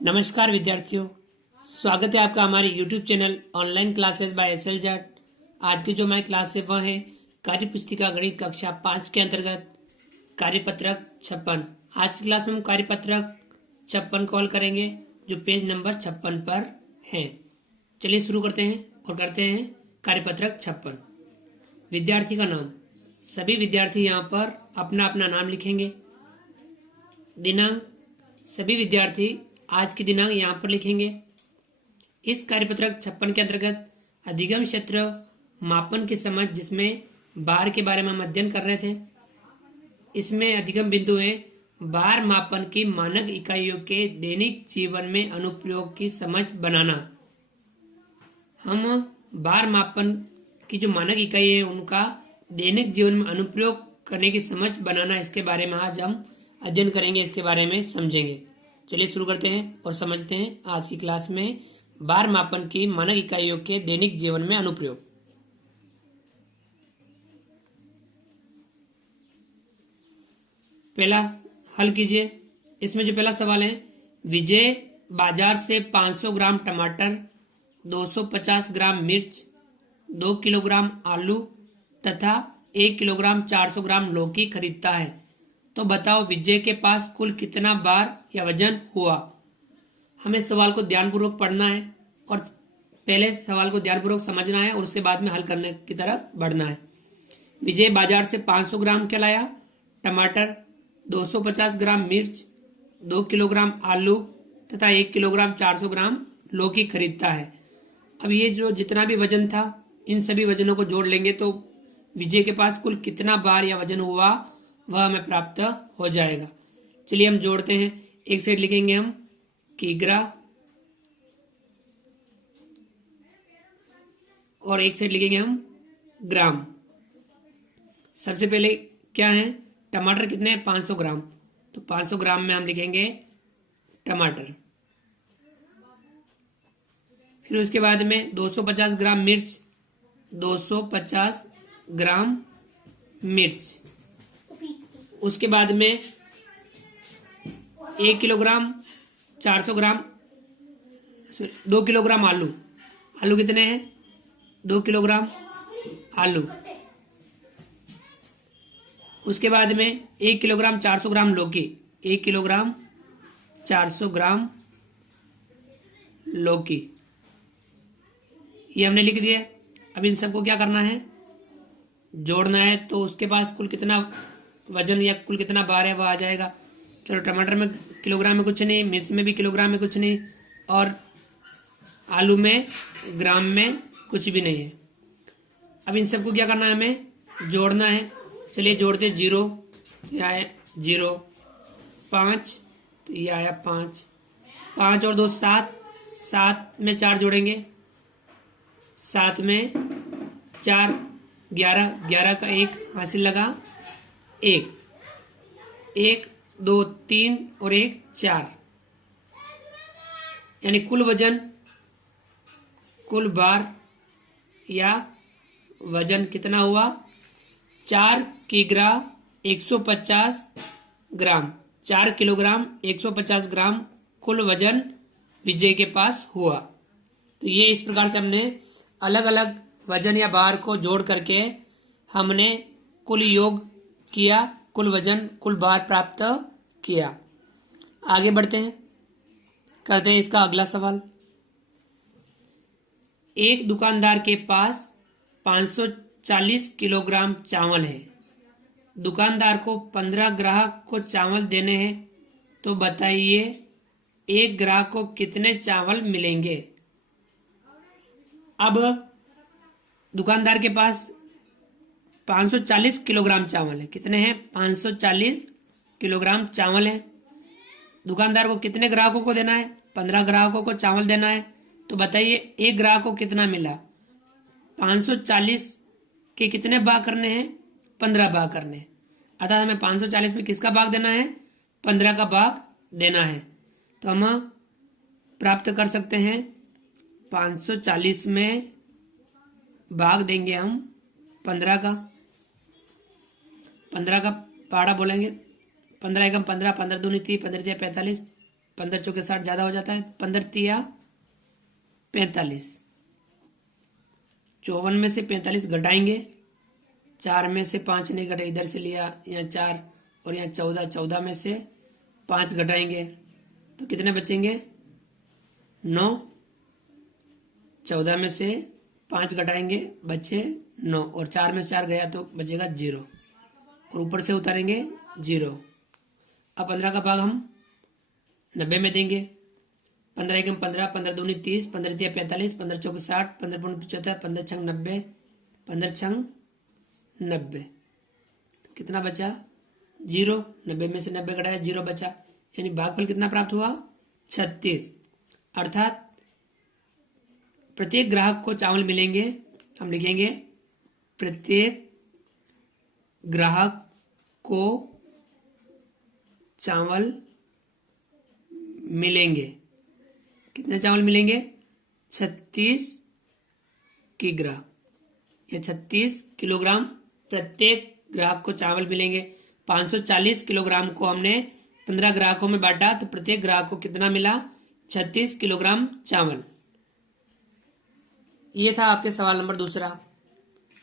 नमस्कार विद्यार्थियों, स्वागत है आपका हमारे YouTube channel online classes by SL Jat. आज की जो हमारी क्लास है वह है कार्य पुस्तिका गणित कक्षा 5 के अंतर्गत कार्यपत्रक 56। आज की क्लास में हम कार्यपत्रक 56 कॉल करेंगे जो पेज नंबर 56 पर है। चलिए शुरू करते हैं और करते हैं कार्यपत्रक 56। विद्यार्थी का नाम, सभी विद्यार्थी यहाँ पर अपना अपना नाम लिखेंगे। दिनांक, सभी विद्यार्थी आज की दिनांक यहाँ पर लिखेंगे। इस कार्यपत्रक 56 के अंतर्गत अधिगम क्षेत्र मापन की समझ, जिसमें भार के बारे में हम अध्ययन कर रहे थे, इसमें अधिगम बिंदु है भार मापन की मानक इकाइयों के दैनिक जीवन में अनुप्रयोग की समझ बनाना। हम भार मापन की जो मानक इकाई है उनका दैनिक जीवन में अनुप्रयोग करने की समझ बनाना, इसके बारे में आज हम अध्ययन करेंगे, इसके बारे में समझेंगे। चलिए शुरू करते हैं और समझते हैं आज की क्लास में भार मापन की मानक इकाइयों के दैनिक जीवन में अनुप्रयोग। पहला हल कीजिए। इसमें जो पहला सवाल है, विजय बाजार से 500 ग्राम टमाटर, 250 ग्राम मिर्च, 2 किलोग्राम आलू तथा 1 किलोग्राम 400 ग्राम लौकी खरीदता है, तो बताओ विजय के पास कुल कितना भार या वजन हुआ। हमें सवाल को ध्यानपूर्वक पढ़ना है और पहले सवाल को ध्यानपूर्वक समझना है और उसके बाद में हल करने की तरफ बढ़ना है। विजय बाजार से 500 ग्राम क्या लाया? टमाटर, 250 ग्राम मिर्च, 2 किलोग्राम आलू तथा 1 किलोग्राम 400 ग्राम लौकी खरीदता है। अब ये जो जितना भी वजन था, इन सभी वजनों को जोड़ लेंगे तो विजय के पास कुल कितना भार या वजन हुआ वह हमें प्राप्त हो जाएगा। चलिए हम जोड़ते हैं। एक साइड लिखेंगे हम किग्रा और एक साइड लिखेंगे हम ग्राम। सबसे पहले क्या है, टमाटर कितने हैं? 500 ग्राम, तो 500 ग्राम में हम लिखेंगे टमाटर। फिर उसके बाद में 250 ग्राम मिर्च, 250 ग्राम मिर्च। उसके बाद में 1 किलोग्राम 400 ग्राम 2 किलोग्राम आलू। आलू कितने हैं? 2 किलोग्राम आलू। उसके बाद में 1 किलोग्राम 400 ग्राम लौकी। 1 किलोग्राम 400 ग्राम लौकी, ये हमने लिख दिया। अब इन सबको क्या करना है? जोड़ना है। तो उसके पास कुल कितना वजन या कुल कितना भार है वह आ जाएगा। चलो, टमाटर में किलोग्राम में कुछ नहीं, मिर्च में भी किलोग्राम में कुछ नहीं और आलू में ग्राम में कुछ भी नहीं है। अब इन सबको क्या करना है? हमें जोड़ना है। चलिए जोड़ते। 0 ये आया 0, 5 तो ये आया 5, 5 और 2 7, 7 में 4 जोड़ेंगे, 7 में 4 11, 11 का 1 हासिल लगा 1, 1 2 3 और 1 4, यानी कुल वजन, कुल भार या वजन कितना हुआ? 4 किग्रा 150 ग्राम, 4 किलोग्राम 150 ग्राम कुल वजन विजय के पास हुआ। तो ये इस प्रकार से हमने अलग अलग वजन या भार को जोड़ करके हमने कुल योग किया, कुल वजन कुल भार प्राप्त किया। आगे बढ़ते हैं, करते हैं इसका अगला सवाल। एक दुकानदार के पास 540 किलोग्राम चावल है। दुकानदार को 15 ग्राहक को चावल देने हैं, तो बताइए एक ग्राहक को कितने चावल मिलेंगे। अब दुकानदार के पास 540 किलोग्राम चावल है। कितने हैं? 540 किलोग्राम चावल है। दुकानदार को कितने ग्राहकों को देना है? 15 ग्राहकों को चावल देना है, तो बताइए एक ग्राहक को कितना मिला। 540 के कितने भाग करने हैं? 15 भाग करने। अर्थात हमें 540 में किसका भाग देना है? 15 का भाग देना है। तो हम प्राप्त कर सकते हैं 540 में भाग देंगे हम 15 का। 15 का पाड़ा बोलेंगे, 15 एकम 15, 15 दूनी 30, 15 45, 15 चौके 60 ज्यादा हो जाता है, 15 तिया 45, 54 में से 45 घटाएंगे, 4 में से 5 नहीं घटे, इधर से लिया, यहाँ 4 और यहाँ 14, 14 में से 5 घटाएंगे तो कितने बचेंगे 9, 14 में से 5 घटाएंगे बचे 9 और 4 में से 4 गया तो बचेगा 0 और ऊपर से उतारेंगे 0। अब 15 का भाग हम 90 में देंगे। 15 एकम 15, 15 दूनी 30, 15 तिया 45, 15 चौके 60, 15 पूर्ण 75, 15 छंग 90, 15 छंग 90 तो कितना बचा 0। 90 में से 90 घटाया 0 बचा, यानी भागफल कितना प्राप्त हुआ 36। अर्थात प्रत्येक ग्राहक को चावल मिलेंगे, हम लिखेंगे प्रत्येक ग्राहक को चावल मिलेंगे। कितने चावल मिलेंगे 36 किग्रा या 36 किलोग्राम प्रत्येक ग्राहक को चावल मिलेंगे। 540 किलोग्राम को हमने 15 ग्राहकों में बांटा तो प्रत्येक ग्राहक को कितना मिला 36 किलोग्राम चावल। ये था आपके सवाल नंबर दूसरा।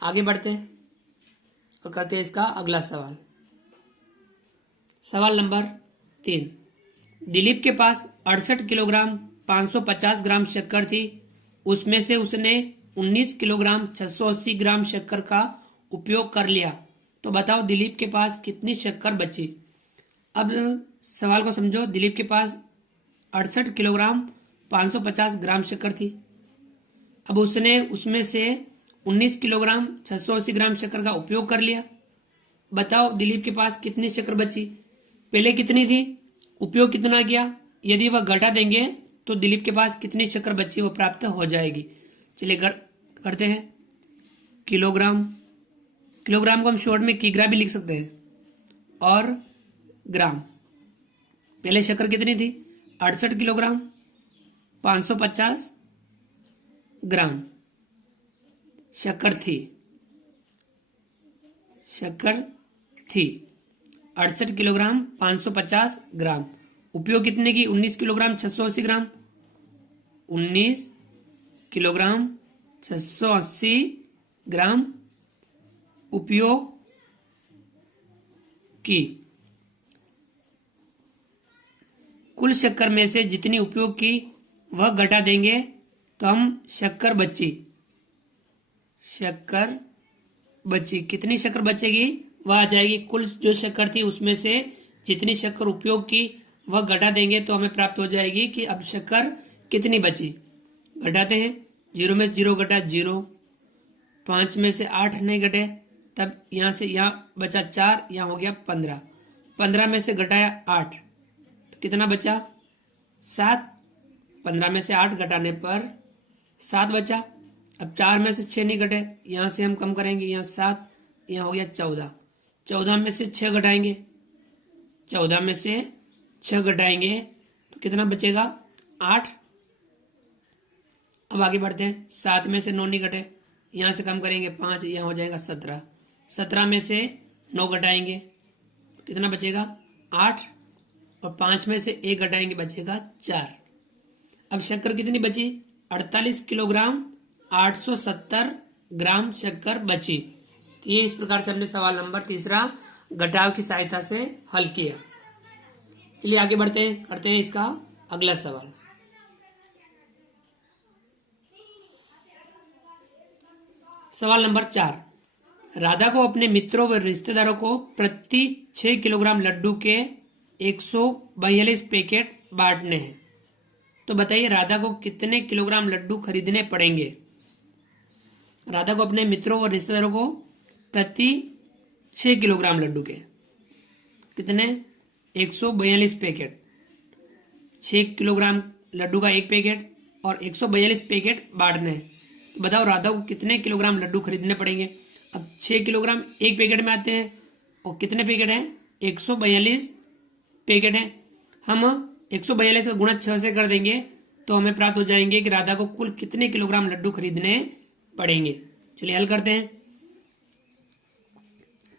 आगे बढ़ते हैं और करते हैं इसका अगला सवाल। सवाल नंबर 3। दिलीप के पास 68 किलोग्राम 550 ग्राम शक्कर थी, उसमें से उसने 19 किलोग्राम 680 ग्राम शक्कर का उपयोग कर लिया, तो बताओ दिलीप के पास कितनी शक्कर बची। अब सवाल को समझो। दिलीप के पास 68 किलोग्राम 550 ग्राम शक्कर थी। अब उसने उसमें से 19 किलोग्राम 680 ग्राम शक्कर का उपयोग कर लिया, बताओ दिलीप के पास कितनी शक्कर बची। पहले कितनी थी, उपयोग कितना किया, यदि वह घटा देंगे तो दिलीप के पास कितनी शक्कर बची वो प्राप्त हो जाएगी। चलिए करते हैं। किलोग्राम, किलोग्राम को हम शॉर्ट में किग्रा भी लिख सकते हैं, और ग्राम। पहले शक्कर कितनी थी 68 किलोग्राम 550 ग्राम शक्कर थी, शक्कर थी 68 किलोग्राम 550 ग्राम। उपयोग कितने की 19 किलोग्राम 680 ग्राम, 19 किलोग्राम 680 ग्राम उपयोग की। कुल शक्कर में से जितनी उपयोग की वह घटा देंगे तो हम शक्कर बची, शक्कर बची कितनी शक्कर बचेगी वह आ जाएगी। कुल जो शक्कर थी उसमें से जितनी शक्कर उपयोग की वह घटा देंगे तो हमें प्राप्त हो जाएगी कि अब शक्कर कितनी बची। घटाते हैं, 0 में से 0 घटा 0, 5 में से 8 नहीं घटे, तब यहां से यहाँ बचा 4, यहाँ हो गया 15, 15 में से घटाया 8 तो कितना बचा 7, 15 में से 8 घटाने पर 7 बचा। अब 4 में से 6 नहीं घटे, यहां से हम कम करेंगे, यहाँ 7, यहाँ हो गया 14, 14 में से 6 घटाएंगे, 14 में से 6 घटाएंगे तो कितना बचेगा 8। अब आगे बढ़ते हैं। 7 में से 9 नहीं घटे, यहां से कम करेंगे 5, यहाँ हो जाएगा 17, 17 में से 9 घटाएंगे तो कितना बचेगा 8 और 5 में से 1 घटाएंगे बचेगा 4। अब शक्कर कितनी बची 48 किलोग्राम 870 ग्राम शक्कर बची। तो ये इस प्रकार से हमने सवाल नंबर तीसरा घटाव की सहायता से हल किया। चलिए आगे बढ़ते हैं, करते हैं इसका अगला सवाल। सवाल नंबर 4। राधा को अपने मित्रों व रिश्तेदारों को प्रति 6 किलोग्राम लड्डू के 142 पैकेट बांटने हैं, तो बताइए राधा को कितने किलोग्राम लड्डू खरीदने पड़ेंगे। राधा को अपने मित्रों और रिश्तेदारों को प्रति 6 किलोग्राम लड्डू के कितने 142 पैकेट, 6 किलोग्राम लड्डू का एक पैकेट और 142 पैकेट बांटने हैं, तो बताओ राधा को कितने किलोग्राम लड्डू खरीदने पड़ेंगे। अब 6 किलोग्राम एक पैकेट में आते हैं और कितने पैकेट हैं 142 पैकेट हैं। हम 142 का गुणा 6 से कर देंगे तो हमें प्राप्त हो जाएंगे कि राधा को कुल कितने किलोग्राम लड्डू खरीदने पड़ेंगे। चलिए हल करते हैं।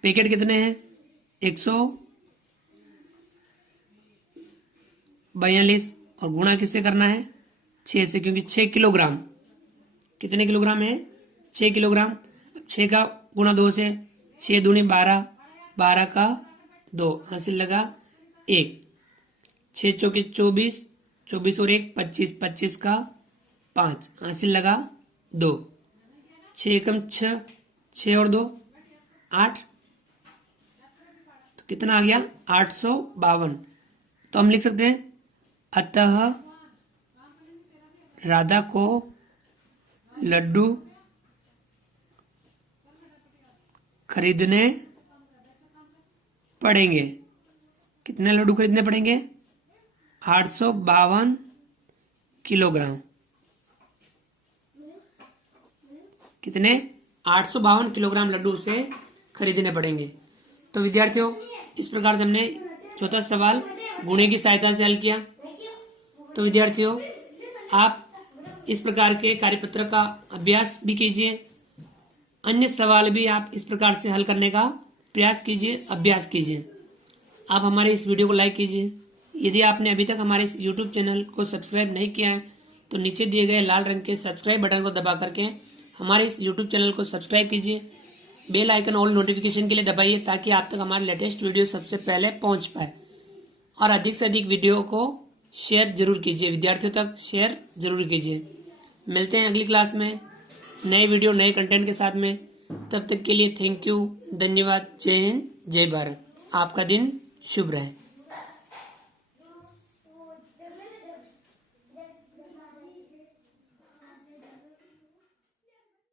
पैकेट कितने हैं 42 और गुणा किससे करना है 6 से, क्योंकि 6 किलोग्राम, कितने किलोग्राम है 6 किलोग्राम। 6 का गुणा 2 से, 6 दूनी 12, 12 का 2, हासिल लगा 1, 6 चौके 24, 24 और 1 25, 25 का 5, हासिल लगा 2, 6 एकम 6, 6 और 2 8, तो कितना आ गया 852। तो हम लिख सकते हैं अतः राधा को लड्डू खरीदने पड़ेंगे। कितने लड्डू खरीदने पड़ेंगे 852 किलोग्राम। कितने 852 किलोग्राम लड्डू उसे खरीदने पड़ेंगे। तो विद्यार्थियों, इस प्रकार से हमने चौथा सवाल गुणे की सहायता से हल किया। तो विद्यार्थियों, आप इस प्रकार के कार्यपत्र का अभ्यास भी कीजिए, अन्य सवाल भी आप इस प्रकार से हल करने का प्रयास कीजिए, अभ्यास कीजिए। आप हमारे इस वीडियो को लाइक कीजिए। यदि आपने अभी तक हमारे इस यूट्यूब चैनल को सब्सक्राइब नहीं किया है तो नीचे दिए गए लाल रंग के सब्सक्राइब बटन को दबा करके हमारे इस यूट्यूब चैनल को सब्सक्राइब कीजिए। बेल आइकन ऑल नोटिफिकेशन के लिए दबाइए ताकि आप तक हमारे लेटेस्ट वीडियो सबसे पहले पहुंच पाए। और अधिक से अधिक वीडियो को शेयर जरूर कीजिए, विद्यार्थियों तक शेयर जरूर कीजिए। मिलते हैं अगली क्लास में नए वीडियो नए कंटेंट के साथ में। तब तक के लिए थैंक यू, धन्यवाद, जय हिंद, जय भारत। आपका दिन शुभ रहे।